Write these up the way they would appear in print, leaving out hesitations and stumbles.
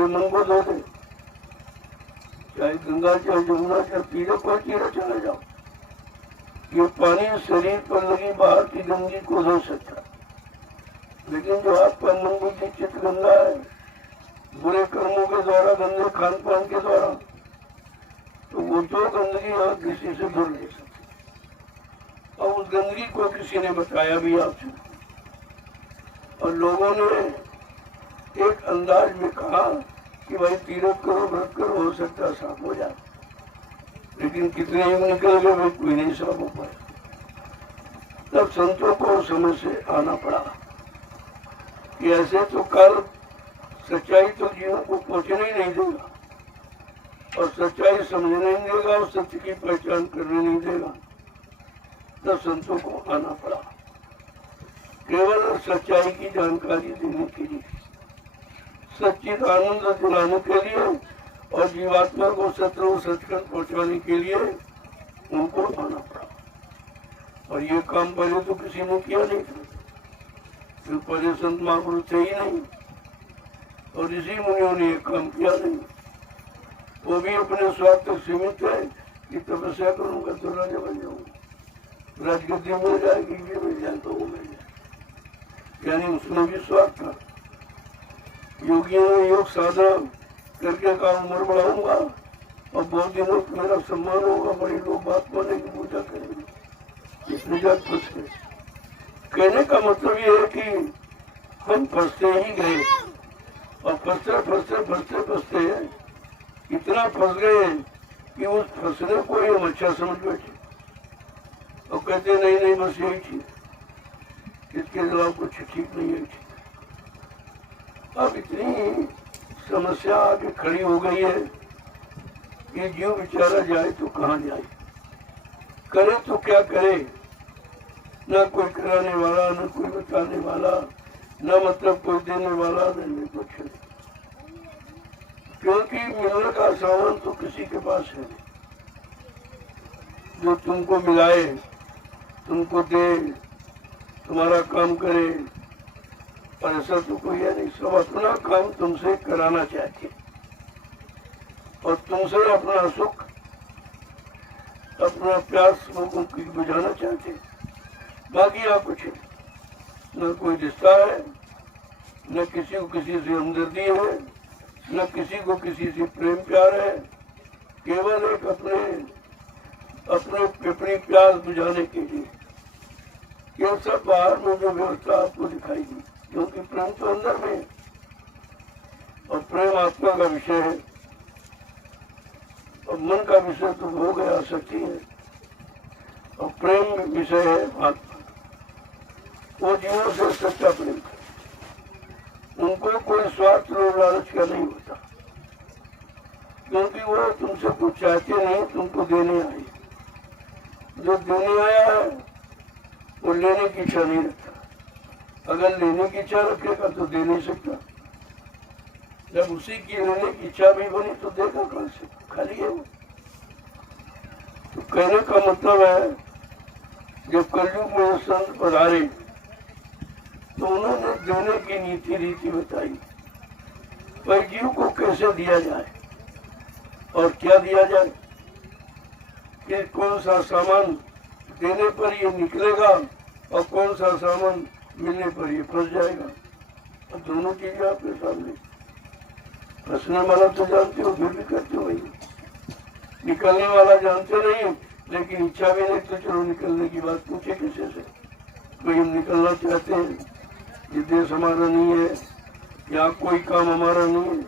तुम्हारे मन को धो दे। चाहे गंगा, चाहे जमुना, चाहे तीरे, कोई तीरे चले जाओ, ये पानी शरीर पर लगी बाहर की गंदगी को धो सकता। लेकिन जो आपका मन बुद्धि चित्त गंदा है, बुरे कर्मों के द्वारा, गंदे खान पान के द्वारा, तो वो तो गंदगी आप किसी से दूर नहीं सकते। और उस गंदगी को किसी ने बताया भी आपसे, और लोगों ने एक अंदाज में कहा कि भाई तीरथ करो, व्रत करो, हो सकता है साफ हो जाए। लेकिन कितने युग निकल गए, भाई कोई नहीं साफ हो पाया। तब संतों को समझ से आना पड़ा कि ऐसे तो कल सच्चाई तो जीवों को पहुंचने ही नहीं देगा, और सच्चाई समझने नहीं देगा, और सत्य की पहचान करने नहीं देगा। तब संतों को आना पड़ा केवल सच्चाई की जानकारी देने के लिए, सच्चिद आनंद दिलाने के लिए, और जीवात्मा को सत्य सचखंड पहुंचाने के लिए उनको आना पड़ा। और ये काम पहले तो किसी ने किया नहीं था, तो पहले संत महापुरुष थे ही नहीं, और इसी मुनियों ने ये काम किया नहीं। वो भी अपने स्वार्थ तक सीमित है कि तपस्या करूंगा तो राजा बन जाऊंगा, राजगद्दी मिल जाएगी, ये मिल जाए तो वो मिल जाए, यानी उसमें भी स्वार्थ था। योगियों ने योग साधना करके का उम्र बढ़ाऊंगा, और बहुत दिनों मेरा सम्मान होगा, बड़ी लोग बात मानेंगे, पूजा करेंगे, इसमें जाकर फंस गए। कहने का मतलब ये है कि हम फंसते ही गए, और फंसते फंसते फंसते फंसते इतना फंस गए कि उस फंसने को ही हम अच्छा समझ बैठे, और कहते नहीं नहीं बस यही ठीक, इसके अलावा कुछ ठीक नहीं है। अब इतनी समस्या आगे खड़ी हो गई है कि जीव बेचारा जाए तो कहाँ जाए, करे तो क्या करे, न कोई कराने वाला, न कोई बताने वाला, न मतलब कोई देने वाला, न कुछ। क्योंकि मिलने का सामान तो किसी के पास है जो तुमको मिलाए, तुमको दे, तुम्हारा काम करे, और ऐसा तो कोई है नहीं। सब अपना काम तुमसे कराना चाहते, और तुमसे अपना सुख, अपना प्यास लोगों की बुझाना चाहते। बाकी आप कुछ न कोई रिश्ता है, न किसी को किसी से हमदर्दी है, न किसी को किसी से प्रेम प्यार है, केवल एक अपने प्यास बुझाने के लिए। ये सब बाहर में जो व्यवस्था आपको दिखाई दी, क्योंकि प्रेम तो अंदर में है, और प्रेम आत्मा का विषय है, और मन का विषय तो हो गया सच्ची है, और प्रेम विषय है आत्मा। वो जीवों से सच्चा प्रेम है, उनको कोई स्वार्थ और लालच का नहीं होता, क्योंकि वो तुमसे कुछ चाहते नहीं, तुमको देने आए। जो देने आया है वो लेने की इच्छा नहीं रखता। अगर लेने की इच्छा रखेगा तो दे नहीं सकता। जब उसी की लेने की इच्छा भी बनी तो देगा कहां से, खाली है वो। तो कहने का मतलब है, जब कलयुग में संत पधारे तो उन्होंने देने की नीति रीति बताई, पर जीव को कैसे दिया जाए और क्या दिया जाए, कि कौन सा सामान देने पर ये निकलेगा और कौन सा सामान मिलने पर ये फंस जाएगा। और दोनों चीजें आपके सामने। फंसने वाला तो जानते हो, फिर भी करते हो भाई। निकलने वाला जानते नहीं, लेकिन इच्छा भी नहीं, तो चलो निकलने की बात पूछे किसी से। कोई हम निकलना चाहते हैं, ये देश हमारा नहीं है, या कोई काम हमारा नहीं है,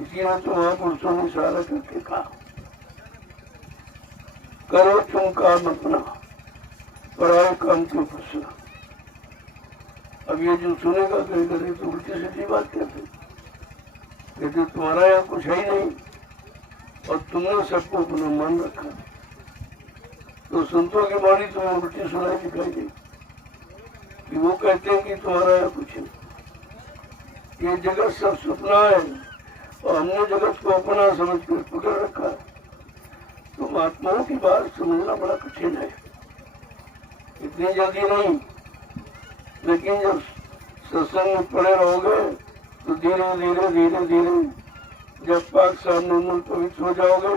इसीलिए तो महापुरुषों ने इशारा करके कहा, करो तुम काम अपना, पराये काम क्यों फंसना। अब ये जो सुनेगा कहेगा ये तो उल्टी सीधी बात कहते, कहते तुम्हारा यहाँ कुछ है ही नहीं, और तुमने सबको अपना मान रखा। तो संतों की वाणी तुम्हें उल्टी सुनाई दिखाई दी कि वो कहते हैं कि तुम्हारा यहाँ कुछ है, ये जगत सब सपना है, और हमने जगत को अपना समझ कर पकड़ रखा है। तो महात्माओं की बात समझना बड़ा कठिन है, इतनी जल्दी नहीं, लेकिन जब सत्संग में पड़े रहोगे तो धीरे धीरे धीरे धीरे जब पाक साफ निर्मल पवित्र हो जाओगे,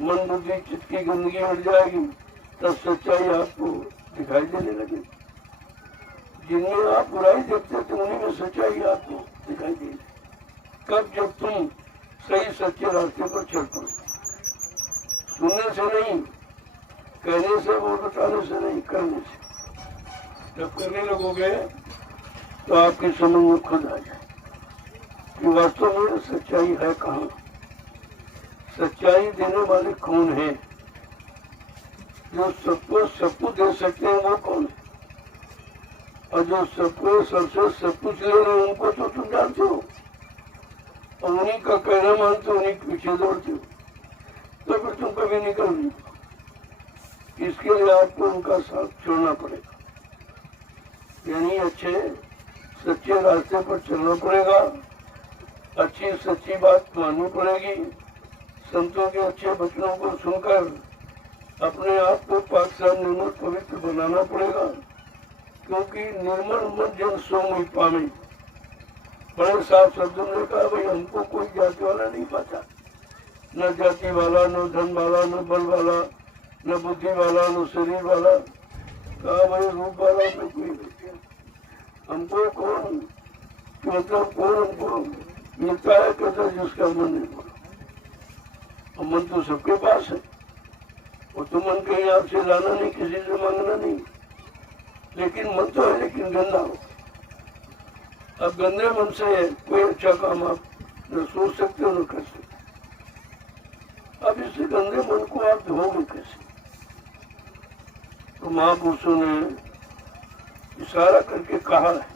मन बुद्धि चित्त की गंदगी हट जाएगी, तब सच्चाई आपको दिखाई देने लगेगी। जिनमें आप बुराई देखते थे उन्हीं में सच्चाई आपको दिखाई देगी। कब? जब तुम सही सच्चे रास्ते पर चल पड़ो। सुनने से नहीं, कहने से, वो बताने से नहीं, करने से। जब करने लगोगे तो आपकी समझ में खुद आ जाए कि वास्तव में सच्चाई है कहाँ, सच्चाई देने वाले कौन है, जो सबको सब कुछ दे सकते हैं वो कौन है, और जो सबको सबसे सब कुछ ले रहे हैं उनको तो तुम जानते हो, और उन्हीं का कहना मानते हो, उन्हीं के पीछे दौड़ते हो, तो फिर तुम कभी निकल नहीं। इसके लिए आपको उनका साथ छोड़ना पड़ेगा, यानी अच्छे सच्चे रास्ते पर चलना पड़ेगा, अच्छी सच्ची बात माननी पड़ेगी, संतों के अच्छे वचनों को सुनकर अपने आप को पाक साफ निर्मल पवित्र बनाना पड़ेगा, क्योंकि निर्मल मन जन सो मुहि पामे। बड़े साफ शब्दों ने कहा, भाई हमको कोई जाति वाला नहीं पाता, न जाति वाला, न धन वाला, न बल वाला, न बुद्धि वाला, न शरीर वाला। कहा भाई रूप वाला में कोई नहीं, हमको कौन, मतलब कौन हमको मिलता है, कहता जिसका मन नहीं बोला। और मन तो सबके पास है, और तो मन कहीं आपसे लाना नहीं, किसी से मांगना नहीं, लेकिन मन तो है, लेकिन गंदा हो। अब गंदे मन से कोई अच्छा काम आप न सोच सकते हो न कर सकते। अब इस गंदे मन को आप धोगे कैसे? तो महापुरुषों ने इशारा करके कहा है,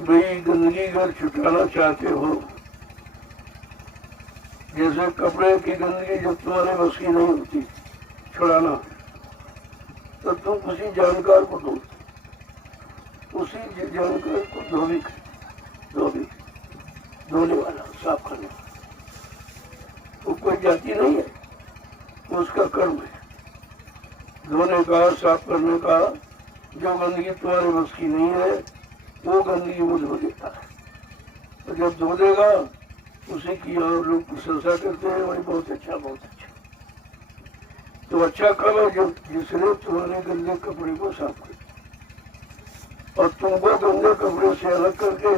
भाई गंदगी अगर छुटाना चाहते हो, जैसे कपड़े की गंदगी जब तुम्हारे बस की नहीं होती छुड़ाना, तो तुम उसी जानकार को दो, उसी जानकार को धोबी धोने वाला, साफ करने वाला। वो कोई जाति नहीं है, उसका कर्म है धोने का, साफ करने का। जो गंदगी तुम्हारे बस की नहीं है वो गंदगी वो धो देता है, तो जब धो देगा उसी की यहाँ लोग प्रशंसा करते हैं, वही बहुत अच्छा, बहुत अच्छा। तो अच्छा कब है? जब जिसने तुम्हारे गंदे कपड़े को साफ कर और तुमको गंदे कपड़े से अलग करके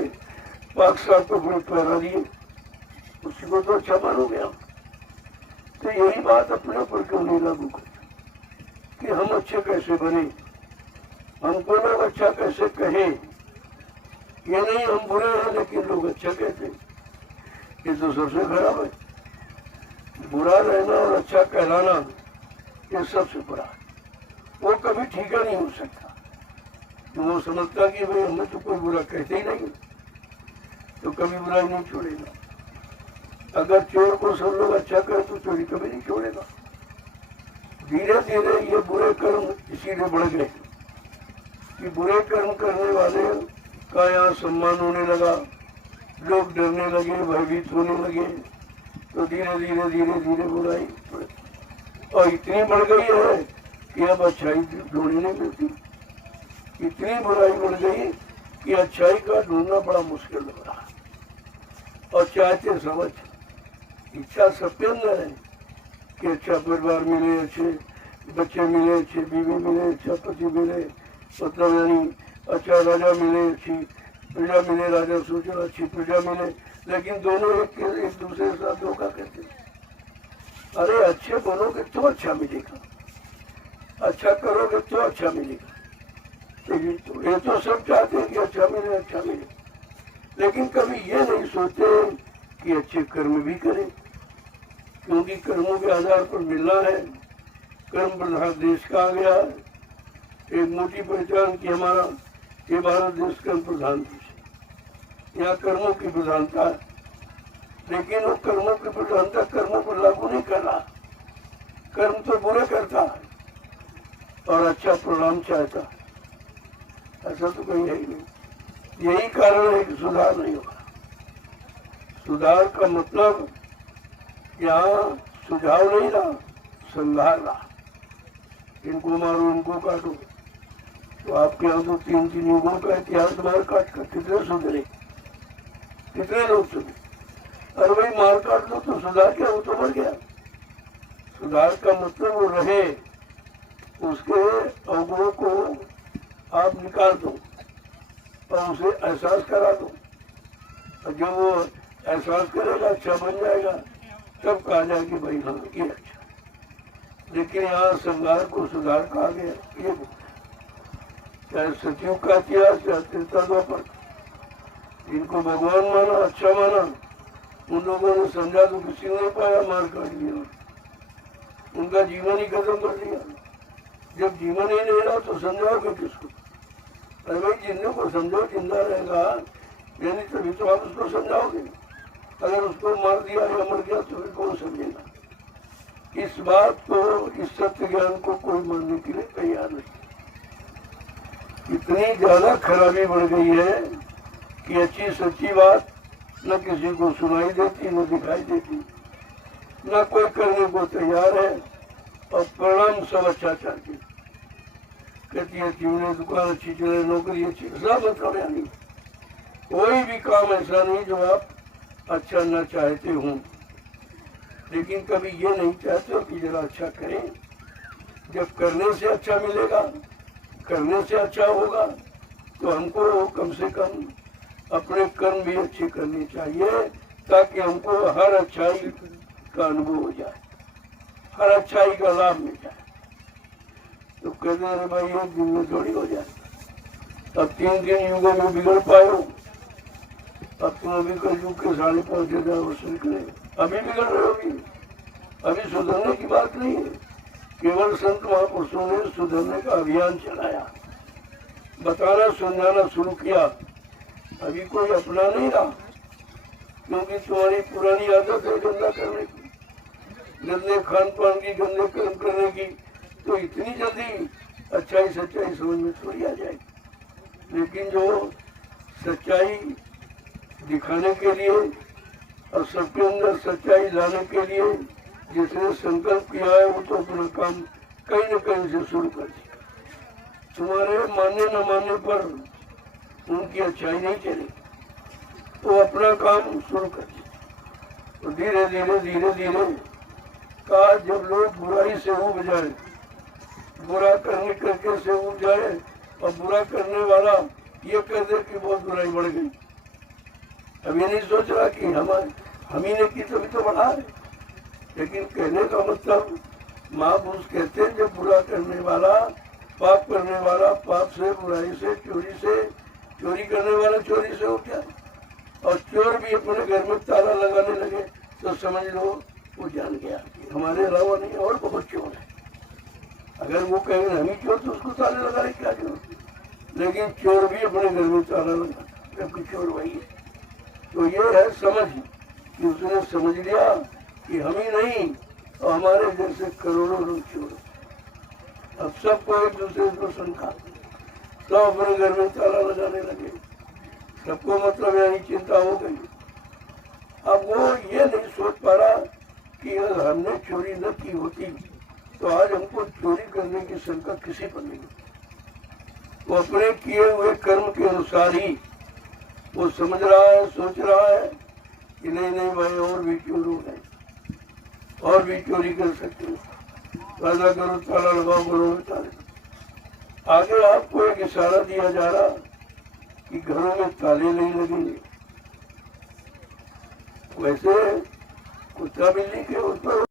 पाक साफ कपड़े पहना दिए, उसी को तो अच्छा मानोगे आप। तो यही बात अपने पर क्यों नहीं लागू करते कि हम अच्छे कैसे बने, हमको लोग अच्छा कैसे कहे। ये नहीं हम बुरे हैं लेकिन लोग अच्छा कहते हैं, ये तो सबसे खराब है। बुरा रहना और अच्छा कहलाना ये सबसे बुरा है। वो कभी ठीका नहीं हो सकता। तो वो समझता कि भाई हमें तो कोई बुरा कहते ही नहीं, तो कभी बुराई नहीं छोड़ेगा। अगर चोर को सब लोग अच्छा करे तो चोरी कभी नहीं छोड़ेगा। धीरे धीरे ये बुरे कर्म इसीलिए बढ़ गए कि बुरे कर्म करने वाले का यहाँ सम्मान होने लगा, लोग डरने लगे, भयभीत होने लगे, तो धीरे धीरे धीरे धीरे बुराई और इतनी बढ़ गई है कि अब अच्छाई ढूंढनी नहीं मिलती। इतनी बुराई बढ़ गई कि अच्छाई का ढूंढना बड़ा मुश्किल लग रहा है। और चाहते समझ, इच्छा सबके अंदर है कि अच्छा परिवार मिले, अच्छे बच्चे मिले, अच्छे बीवी मिले, अच्छा पति मिले, मतलब यानी अच्छा राजा मिले, अच्छी प्रजा मिले, राजा सोचो अच्छी प्रजा मिले, लेकिन दोनों एक दूसरे के साथ धोखा करते। अरे अच्छे बनोगे तो अच्छा मिलेगा, अच्छा करोगे तो अच्छा मिलेगा। ये तो सब चाहते हैं कि अच्छा मिले, अच्छा मिले, लेकिन कभी ये नहीं सोचते कि अच्छे कर्म भी करें, क्योंकि कर्मों के आधार पर मिलना है। कर्म प्रधान देश का आ गया है, एक मोटी पहचान की हमारा ये भारत देश कर्म प्रधान देश है। यहाँ कर्मों की प्रधानता है, लेकिन वो कर्मों की प्रधानता कर्मों पर लागू नहीं कर रहा। कर्म तो बुरे करता है और अच्छा परिणाम चाहता है, ऐसा तो कहीं है ही नहीं। यही कारण है कि सुधार नहीं होगा। सुधार का मतलब यहाँ सुझाव नहीं रहा, संहार रहा। इनको मारो, इनको काटो, तो आपके यहाँ तो 3 युगों का इतिहास मार काट कर कितने सुधरे, कितने लोग सुधरे। अरे भाई मार काट दो तो सुधार क्या, वो तो मर गया। सुधार का मतलब वो रहे, उसके अवगुणों को आप निकाल दो और उसे एहसास करा दो, और जब वो एहसास करेगा अच्छा बन जाएगा, तब कहा जाए कि भाई हाँ ये अच्छा। लेकिन यहाँ संघार को सुधार कहा गया, ये चाहे सचिव का इतिहास, चाहे त्रेता द्वापर, इनको भगवान माना, अच्छा माना, उन लोगों ने समझा तो किसी ने नहीं पाया, मार काट दिया, उनका जीवन ही खत्म कर दिया। जब जीवन ही नहीं रहा तो समझाओगे किसको? अरे भाई जिंदगी को समझो, जिंदा रहेगा यानी तभी तो आप उसको समझाओगे। अगर उसको मार दिया या मर गया तो फिर कौन समझेगा? इस बात को, इस सत्य ज्ञान को कोई मानने के लिए तैयार नहीं। इतनी ज्यादा खराबी बढ़ गई है कि अच्छी सच्ची बात न किसी को सुनाई देती, न दिखाई देती, न कोई करने को तैयार है, और परिणाम सब अच्छा चाहिए। कहती है कि उन्हें दुकान अच्छी चले, नौकरी अच्छी, सब मतलब नहीं। कोई भी काम ऐसा नहीं जो आप अच्छा न चाहते हो, लेकिन कभी ये नहीं चाहते हो कि जरा अच्छा करें। जब करने से अच्छा मिलेगा, करने से अच्छा होगा, तो हमको कम से कम अपने कर्म भी अच्छे करने चाहिए, ताकि हमको हर अच्छाई का अनुभव हो जाए, हर अच्छाई का लाभ मिल जाए। तो कहते हैं भाई एक दिन में थोड़ी हो जाए, अब 3 युगों में बिगड़ पाए हो, अब तुम अभी कलयुग के 5,500 वर्ष निकले, अभी बिगड़ रहे होगी। अभी सुधरने की बात नहीं है, केवल संत महापुरुषों ने सुधरने का अभियान चलाया, बताना समझाना शुरू किया। अभी कोई अपना नहीं रहा, क्योंकि तुम्हारी पुरानी आदत है गंदा करने की, गंदे खान पान की, गंदे कर्म करने की, तो इतनी जल्दी अच्छाई सच्चाई समझ में थोड़ी आ जाएगी। लेकिन जो सच्चाई दिखाने के लिए और सबके अंदर सच्चाई लाने के लिए जिसने संकल्प किया है, वो तो अपना काम कहीं न कहीं से शुरू कर दिया। तुम्हारे मानने न मानने पर उनकी अच्छाई नहीं चली, तो अपना काम शुरू कर दिया। तो धीरे धीरे धीरे धीरे का जब लोग बुराई से उब जाए, बुरा करने करके से उब जाए, और बुरा करने वाला ये कह दे कि बहुत बुराई बढ़ गई, अब ये नहीं सोच रहा कि हम ही ने की तभी तो बढ़ा है। लेकिन कहने का मतलब महापुरुष कहते हैं, जब बुरा करने वाला, पाप करने वाला पाप से, बुराई से, चोरी करने वाला चोरी से उठ जाए, और चोर भी अपने घर में ताला लगाने लगे, तो समझ लो वो जान गया कि हमारे अलावा नहीं और बहुत चोर है। अगर वो कहेंगे हम ही चोर, तो उसको ताले लगाने क्या जरूरत, लेकिन चोर भी अपने घर में ताला लगा, जबकि चोर वही है। तो ये है समझ कि उसने समझ लिया कि हम ही नहीं, और हमारे जैसे करोड़ों लोग चोर। अब सबको एक दूसरे को शंका, सब अपने घर में ताला लगाने लगे, सबको मतलब यही चिंता हो गई। अब वो ये नहीं सोच पा रहा कि अगर हमने चोरी न की होती तो आज हमको चोरी करने की शंका किसी पर नहीं होती। वो अपने किए हुए कर्म के अनुसार ही वो समझ रहा है, सोच रहा है कि नहीं नहीं भाई और भी चोर हो गए, और भी चोरी कर सकते हो, पैदा करो, ताला लगाओ, घरों में ताले। आगे आपको एक इशारा दिया जा रहा कि घरों में ताले नहीं लगेंगे। वैसे कुत्ता बिल्ली के ऊपर